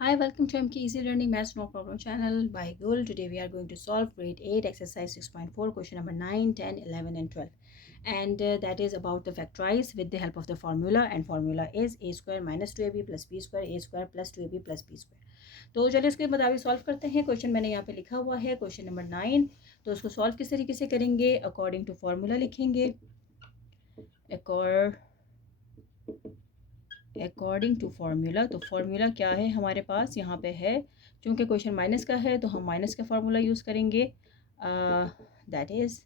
Hi, welcome to MK Easy Learning Maths No Problem channel by Gul. Today we are going to solve grade 8 exercise 6.4 question number 9, 10, 11 and 12. And that is about the factorize with the help of the formula, and formula is a square minus 2ab plus b square a square plus 2ab plus b square. तो चलिए इसके मुताबिक solve करते हैं। Question मैंने यहाँ पे लिखा हुआ है क्वेश्चन नंबर 9। तो उसको सॉल्व किस तरीके से करेंगे, अकॉर्डिंग टू फार्मूला लिखेंगे। अकॉर्डिंग टू फार्मूला, तो फार्मूला क्या है हमारे पास यहाँ पे है, चूँकि क्वेश्चन माइनस का है तो हम माइनस का फार्मूला यूज़ करेंगे। That is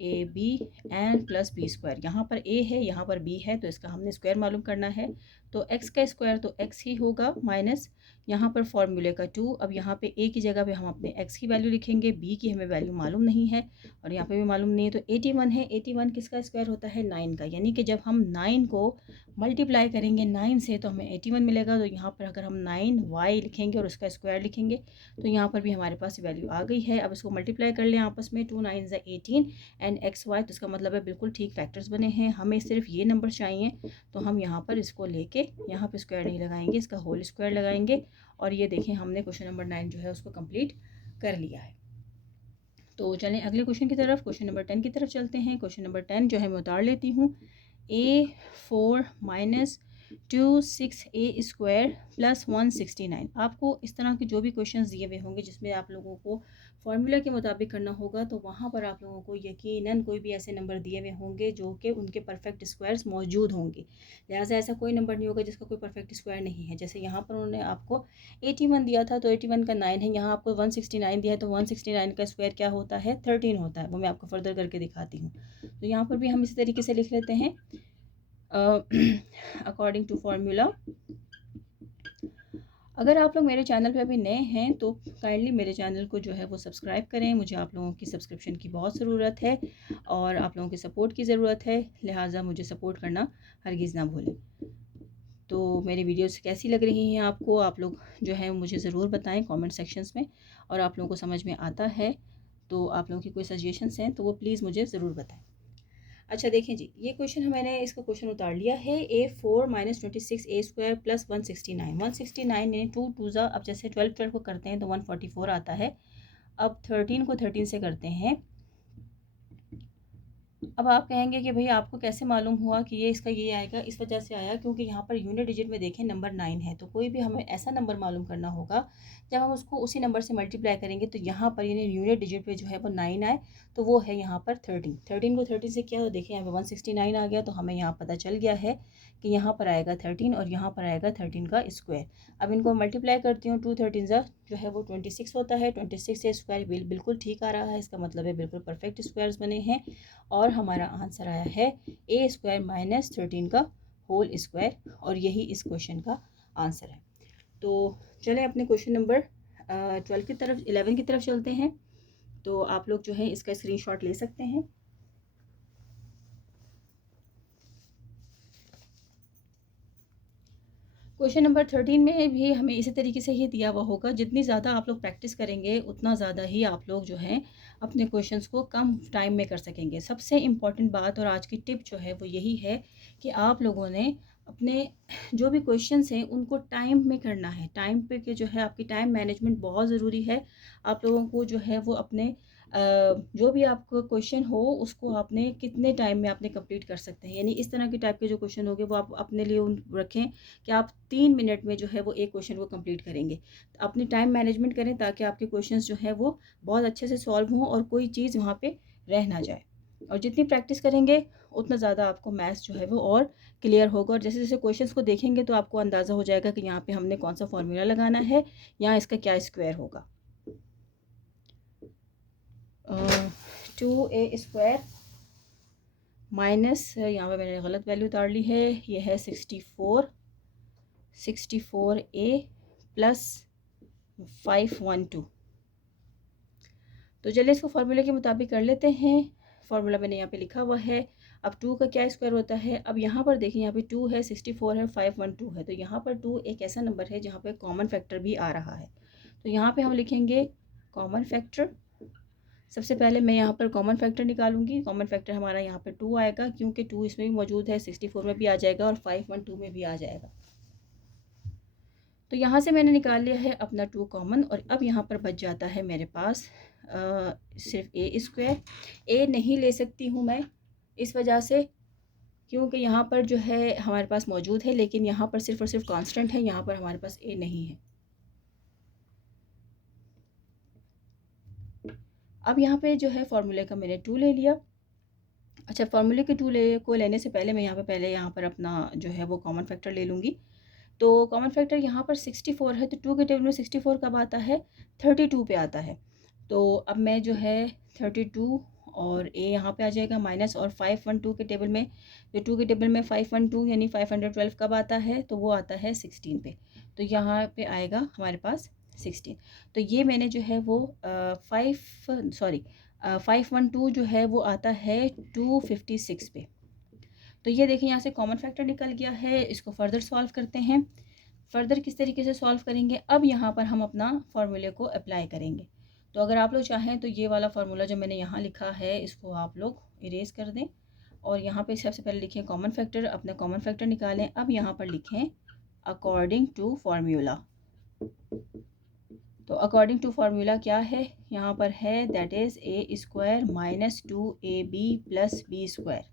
A B and plus B square. यहाँ पर ए है, यहाँ पर बी है, तो इसका हमने स्क्वायर मालूम करना है। तो एक्स का स्क्वायर तो एक्स ही होगा माइनस यहाँ पर फार्मूले का 2। अब यहाँ पे ए की जगह पे हम अपने एक्स की वैल्यू लिखेंगे, बी की हमें वैल्यू मालूम नहीं है और यहाँ पे भी मालूम नहीं है। तो 81 है, 81 किसका स्क्वायर होता है 9 का, यानी कि जब हम 9 को मल्टीप्लाई करेंगे 9 से तो हमें 81 मिलेगा। तो यहाँ पर अगर हम 9y लिखेंगे और उसका स्क्वायर लिखेंगे तो यहाँ पर भी हमारे पास वैल्यू आ गई है। अब इसको मल्टीप्लाई कर लें आपस में, 2 9 18 एंड एक्स वाई, तो इसका मतलब है बिल्कुल ठीक फैक्टर्स बने हैं। हमें सिर्फ ये नंबर चाहिए, तो हम यहाँ पर इसको लेके यहाँ पर स्क्वायर नहीं लगाएंगे, इसका होल स्क्वायर लगाएंगे। और ये देखें हमने क्वेश्चन नंबर 9 जो है उसको कंप्लीट कर लिया है। तो चलें अगले क्वेश्चन की तरफ, क्वेश्चन नंबर 10 की तरफ चलते हैं। क्वेश्चन नंबर 10 जो है मैं उतार लेती हूँ। A4 minus 2 6a square plus 169। आपको इस तरह के जो भी क्वेश्चंस दिए हुए होंगे जिसमें आप लोगों को फॉर्मूला के मुताबिक करना होगा, तो वहाँ पर आप लोगों को यकीनन कोई भी ऐसे नंबर दिए हुए होंगे जो कि उनके परफेक्ट स्क्वायर्स मौजूद होंगे। लिहाजा ऐसा कोई नंबर नहीं होगा जिसका कोई परफेक्ट स्क्वायर नहीं है। जैसे यहाँ पर उन्होंने आपको 81 दिया था, तो 81 का 9 है। यहाँ आपको 169 दिया है, तो 169 का स्क्वायर क्या होता है 13 होता है। वो मैं आपको फर्दर करके दिखाती हूँ। तो यहाँ पर भी हम इसी तरीके से लिख लेते हैं अकॉर्डिंग टू फार्मूला। अगर आप लोग मेरे चैनल पे अभी नए हैं तो काइंडली मेरे चैनल को जो है वो सब्सक्राइब करें। मुझे आप लोगों की सब्सक्रिप्शन की बहुत ज़रूरत है और आप लोगों की सपोर्ट की ज़रूरत है, लिहाजा मुझे सपोर्ट करना हरगिज़ ना भूलें। तो मेरी वीडियोस कैसी लग रही हैं आपको, आप लोग जो है मुझे ज़रूर बताएं कमेंट सेक्शंस में। और आप लोगों को समझ में आता है तो आप लोगों की कोई सजेशंस हैं तो वो प्लीज़ मुझे ज़रूर बताएं। अच्छा देखें जी, ये क्वेश्चन मैंने इसका क्वेश्चन उतार लिया है। A4 minus 26 a square plus 169। 169 यानी 2 2 ज़ा, अब जैसे 12 12 को करते हैं तो 144 आता है। अब 13 को 13 से करते हैं। अब आप कहेंगे कि भाई आपको कैसे मालूम हुआ कि ये इसका ये आएगा। इस वजह से आया क्योंकि यहाँ पर यूनिट डिजिट में देखें नंबर 9 है, तो कोई भी हमें ऐसा नंबर मालूम करना होगा जब हम उसको उसी नंबर से मल्टीप्लाई करेंगे तो यहाँ पर यानी यूनिट डिजिट पे जो है वो 9 आए, तो वो है यहाँ पर 13। 13 को 13 से किया तो देखिए यहाँ पर 169 आ गया, तो हमें यहाँ पता चल गया है कि यहाँ पर आएगा 13 और यहाँ पर आएगा 13 का स्क्वायर। अब इनको मल्टीप्लाई करती हूँ, 2 13 जो है वो 26 होता है। 26 से स्क्वायर बिल्कुल ठीक आ रहा है, इसका मतलब है बिल्कुल परफेक्ट स्क्वायर्स बने हैं। और हमारा आंसर आया है ए स्क्वायर माइनस 13 का होल स्क्वायर, और यही इस क्वेश्चन का आंसर है। तो चलें अपने क्वेश्चन नंबर 12 की तरफ 11 की तरफ चलते हैं। तो आप लोग जो है इसका स्क्रीनशॉट ले सकते हैं। क्वेश्चन नंबर 13 में भी हमें इसी तरीके से ही दिया हुआ होगा। जितनी ज़्यादा आप लोग प्रैक्टिस करेंगे उतना ज़्यादा ही आप लोग जो हैं अपने क्वेश्चंस को कम टाइम में कर सकेंगे। सबसे इम्पॉर्टेंट बात और आज की टिप जो है वो यही है कि आप लोगों ने अपने जो भी क्वेश्चंस हैं उनको टाइम में करना है। टाइम पे के जो है आपकी टाइम मैनेजमेंट बहुत ज़रूरी है। आप लोगों को जो है वो अपने जो भी आपको क्वेश्चन हो उसको आपने कितने टाइम में आपने कंप्लीट कर सकते हैं, यानी इस तरह के टाइप के जो क्वेश्चन होंगे वो आप अपने लिए उन रखें कि आप 3 मिनट में जो है वो एक क्वेश्चन को कंप्लीट करेंगे। तो अपनी टाइम मैनेजमेंट करें ताकि आपके क्वेश्चंस जो है वो बहुत अच्छे से सॉल्व हों और कोई चीज़ वहाँ पे रह ना जाए। और जितनी प्रैक्टिस करेंगे उतना ज़्यादा आपको मैथ्स जो है वो और क्लियर होगा। और जैसे जैसे क्वेश्चंस को देखेंगे तो आपको अंदाज़ा हो जाएगा कि यहाँ पे हमने कौन सा फॉर्मूला लगाना है, यहाँ इसका क्या स्क्वायर होगा। 2a स्क्वायर माइनस, यहाँ पे मैंने गलत वैल्यू उतार ली है, ये है 64a प्लस 512। तो चलिए इसको फार्मूले के मुताबिक कर लेते हैं। फार्मूला मैंने यहाँ पे लिखा हुआ है। अब 2 का क्या स्क्वायर होता है, अब यहाँ पर देखिए यहाँ पे 2 है, 64 है, 512 है, तो यहाँ पर 2 एक ऐसा नंबर है जहाँ पे कॉमन फैक्टर भी आ रहा है। तो यहाँ पे हम लिखेंगे कॉमन फैक्टर। सबसे पहले मैं यहाँ पर कॉमन फैक्टर निकालूंगी। कॉमन फैक्टर हमारा यहाँ पर 2 आएगा क्योंकि 2 इसमें भी मौजूद है, 64 में भी आ जाएगा और 512 में भी आ जाएगा। तो यहाँ से मैंने निकाल लिया है अपना 2 कॉमन, और अब यहाँ पर बच जाता है मेरे पास सिर्फ ए स्क्वायर। ए नहीं ले सकती हूँ मैं इस वजह से, क्योंकि यहाँ पर जो है हमारे पास मौजूद है, लेकिन यहाँ पर सिर्फ और सिर्फ कांस्टेंट है, यहाँ पर हमारे पास ए नहीं है। अब यहाँ पे जो है फार्मूले का मैंने 2 ले लिया। अच्छा, फार्मूले के 2 लेने से पहले मैं यहाँ पर अपना जो है वो कॉमन फैक्टर ले लूँगी। तो कॉमन फैक्टर यहाँ पर 64 है, तो 2 के टेबल में 64 कब आता है, 32 पे आता है। तो अब मैं जो है 32 और ए यहाँ पे आ जाएगा माइनस, और 512 के टेबल में, जो 2 के टेबल में 512 यानी 512 कब आता है, तो वो आता है 16 पे। तो यहाँ पे आएगा हमारे पास 16। तो ये मैंने जो है वो 512 जो है वो आता है 256 पे। तो ये देखें यहाँ से कॉमन फैक्टर निकल गया है। इसको फर्दर सॉल्व करते हैं। फर्दर किस तरीके से सॉल्व करेंगे, अब यहाँ पर हम अपना फार्मूले को अप्लाई करेंगे। तो अगर आप लोग चाहें तो ये वाला फार्मूला जो मैंने यहाँ लिखा है इसको आप लोग इरेज कर दें, और यहाँ पे सबसे पहले लिखें कॉमन फैक्टर, अपना कॉमन फैक्टर निकालें। अब यहाँ पर लिखें अकॉर्डिंग टू फार्मूला। तो अकॉर्डिंग टू फार्मूला क्या है, यहाँ पर है that is A square minus 2ab plus B square.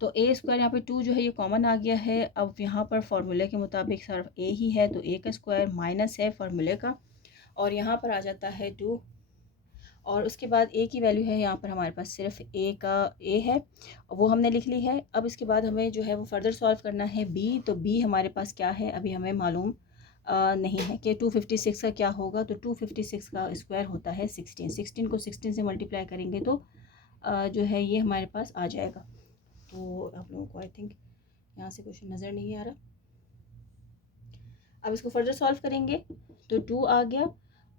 तो ए स्क्वायर यहाँ पे 2 जो है ये कॉमन आ गया है। अब यहाँ पर फार्मूले के मुताबिक सिर्फ ए ही है, तो ए का स्क्वायर माइनस है फार्मूले का, और यहाँ पर आ जाता है 2, और उसके बाद ए की वैल्यू है यहाँ पर हमारे पास सिर्फ ए है, वो हमने लिख ली है। अब इसके बाद हमें जो है वो फर्दर सॉल्व करना है बी। तो बी हमारे पास क्या है अभी हमें मालूम नहीं है कि 256 का क्या होगा। तो 256 का स्क्वायर होता है 16। 16 को 16 से मल्टीप्लाई करेंगे तो जो है ये हमारे पास आ जाएगा। तो आप लोगों को आई थिंक यहाँ से क्वेश्चन नज़र नहीं आ रहा। अब इसको फर्दर सॉल्व करेंगे तो 2 आ गया,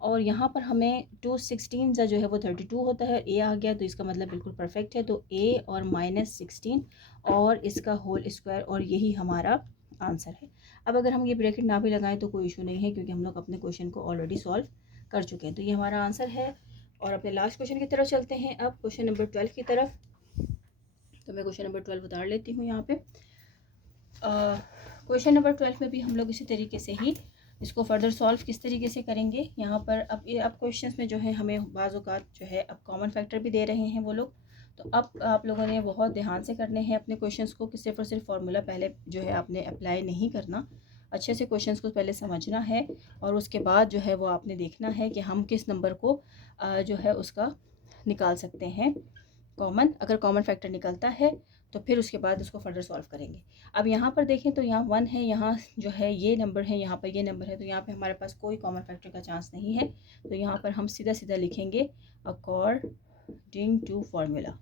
और यहाँ पर हमें 216 जो है वो 32 होता है, ए आ गया, तो इसका मतलब बिल्कुल परफेक्ट है। तो ए और माइनस 16 और इसका होल स्क्वायर, और यही हमारा आंसर है। अब अगर हम ये ब्रैकेट ना भी लगाएं तो कोई इशू नहीं है, क्योंकि हम लोग अपने क्वेश्चन को ऑलरेडी सॉल्व कर चुके हैं। तो ये हमारा आंसर है। और अपने लास्ट क्वेश्चन की तरफ चलते हैं, अब क्वेश्चन नंबर 12 की तरफ। तो मैं क्वेश्चन नंबर 12 उतार लेती हूँ यहाँ पे। क्वेश्चन नंबर 12 में भी हम लोग इसी तरीके से ही इसको फर्दर सॉल्व किस तरीके से करेंगे। यहाँ पर अब क्वेश्चंस में जो है हमें बाज़ औक़ात जो है अब कॉमन फैक्टर भी दे रहे हैं वो लोग। तो अब आप लोगों ने बहुत ध्यान से करने हैं अपने क्वेश्चंस को, कि सिर्फ और सिर्फ फार्मूला पहले जो है आपने अप्लाई नहीं करना, अच्छे से क्वेश्चंस को पहले समझना है, और उसके बाद जो है वो आपने देखना है कि हम किस नंबर को जो है उसका निकाल सकते हैं कॉमन। अगर कॉमन फैक्टर निकलता है तो फिर उसके बाद उसको फर्दर सॉल्व करेंगे। अब यहाँ पर देखें तो यहाँ 1 है, यहाँ जो है ये नंबर है, यहाँ पर ये नंबर है, तो यहाँ पे हमारे पास कोई कॉमन फैक्टर का चांस नहीं है। तो यहाँ पर हम सीधा सीधा लिखेंगे अकॉर्डिंग टू फार्मूला।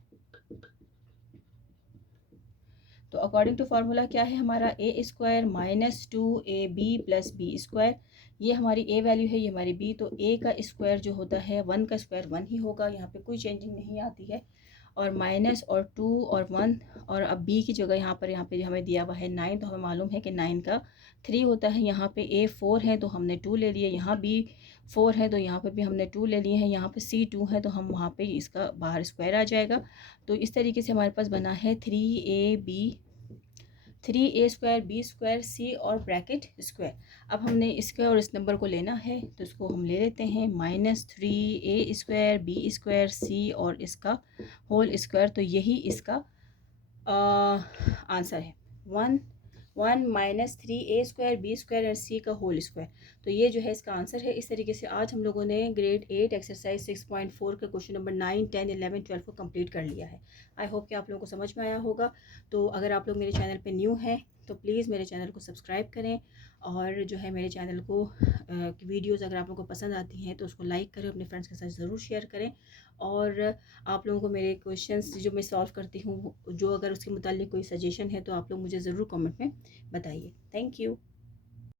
तो अकॉर्डिंग टू फार्मूला क्या है हमारा, a square minus 2ab plus B square. ये हमारी ए वैल्यू है, ये हमारी बी। तो ए का स्क्वायर जो होता है 1 का स्क्वायर 1 ही होगा, यहाँ पे कोई चेंजिंग नहीं आती है। और माइनस और 2 और 1, और अब बी की जगह यहाँ पे हमें दिया हुआ है 9, तो हमें मालूम है कि 9 का 3 होता है। यहाँ पे ए 4 है तो हमने 2 ले लिए, यहाँ बी 4 है तो यहाँ पे भी हमने 2 ले लिए हैं, यहाँ पे सी 2 है तो हम वहाँ पे इसका बाहर स्क्वायर आ जाएगा। तो इस तरीके से हमारे पास बना है 3a स्क्वायर बी स्क्वायर सी और ब्रैकेट स्क्वायर। अब हमने इसका और इस नंबर को लेना है, तो इसको हम ले लेते हैं -3a स्क्वायर बी स्क्वायर सी और इसका होल स्क्वायर। तो यही इसका आंसर है, 1 minus 3a square B square और सी का होल स्क्वायर। तो ये जो है इसका आंसर है। इस तरीके से आज हम लोगों ने ग्रेड 8 एक्सरसाइज 6.4 का क्वेश्चन नंबर 9, 10, 11, 12 को कंप्लीट कर लिया है। आई होप कि आप लोगों को समझ में आया होगा। तो अगर आप लोग मेरे चैनल पे न्यू हैं तो प्लीज़ मेरे चैनल को सब्सक्राइब करें, और जो है मेरे चैनल को वीडियोस अगर आप लोगों को पसंद आती हैं तो उसको लाइक करें, अपने फ्रेंड्स के साथ ज़रूर शेयर करें। और आप लोगों को मेरे क्वेश्चंस जो मैं सॉल्व करती हूँ, जो अगर उसके मुतालिक कोई सजेशन है तो आप लोग मुझे ज़रूर कमेंट में बताइए। Thank you.